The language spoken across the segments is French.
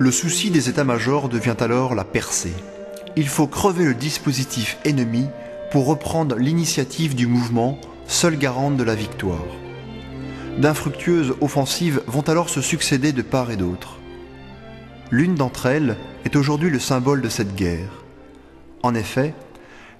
Le souci des états-majors devient alors la percée. Il faut crever le dispositif ennemi pour reprendre l'initiative du mouvement, seule garante de la victoire. D'infructueuses offensives vont alors se succéder de part et d'autre. L'une d'entre elles est aujourd'hui le symbole de cette guerre. En effet,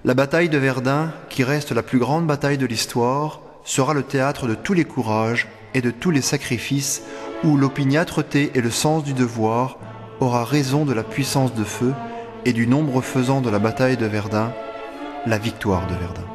la bataille de Verdun, qui reste la plus grande bataille de l'histoire, sera le théâtre de tous les courages et de tous les sacrifices où l'opiniâtreté et le sens du devoir aura raison de la puissance de feu et du nombre faisant de la bataille de Verdun la victoire de Verdun.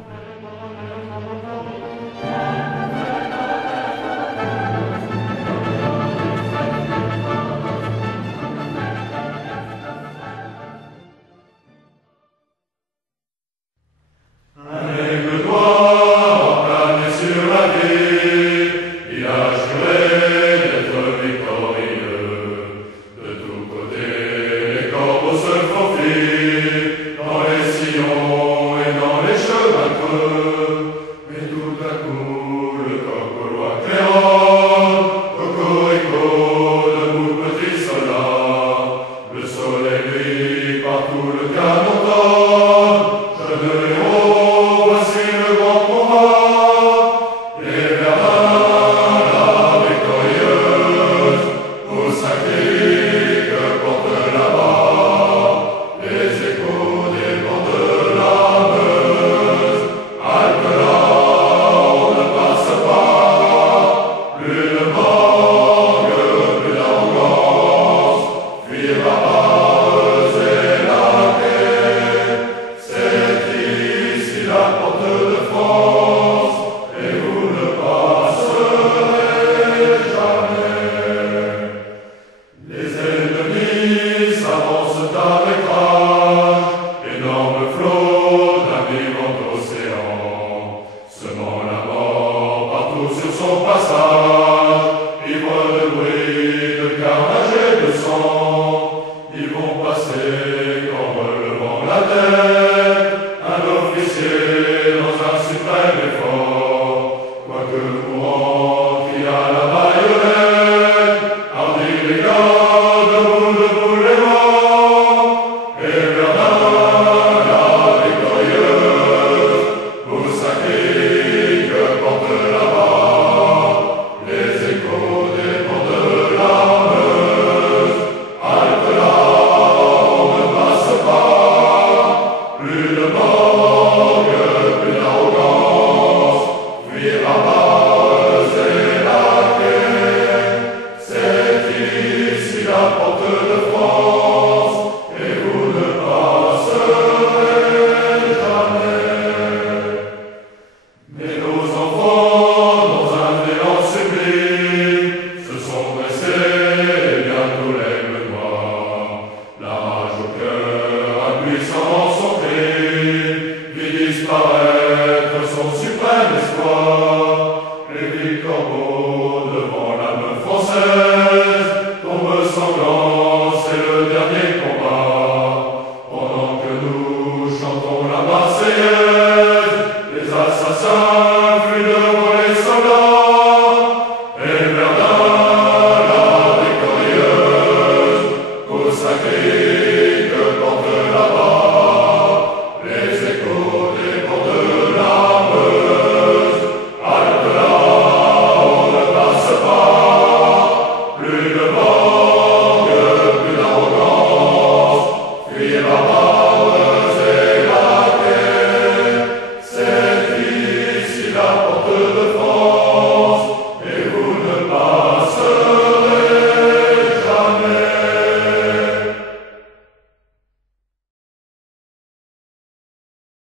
Son passage.